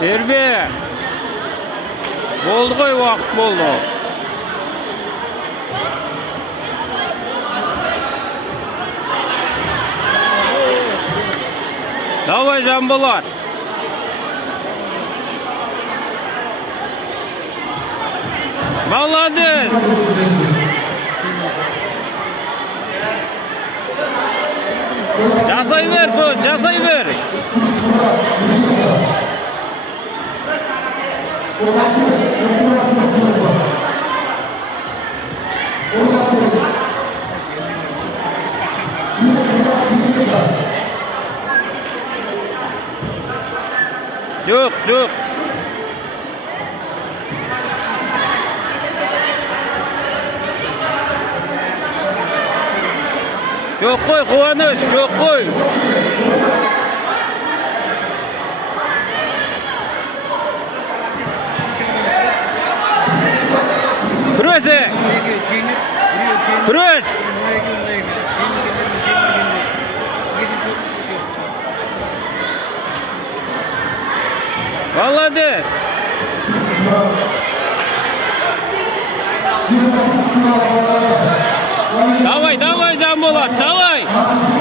Berbe. Oldu koy vakit oldu. Davay Jambolar. Молодец. Жасай бер, son, жасай бер. Жоқ, жоқ. Жоқ қой, Қуаныш, жоқ қой. Күресі. Күрес. Молодец. Давай, давай, Жамболат, давай.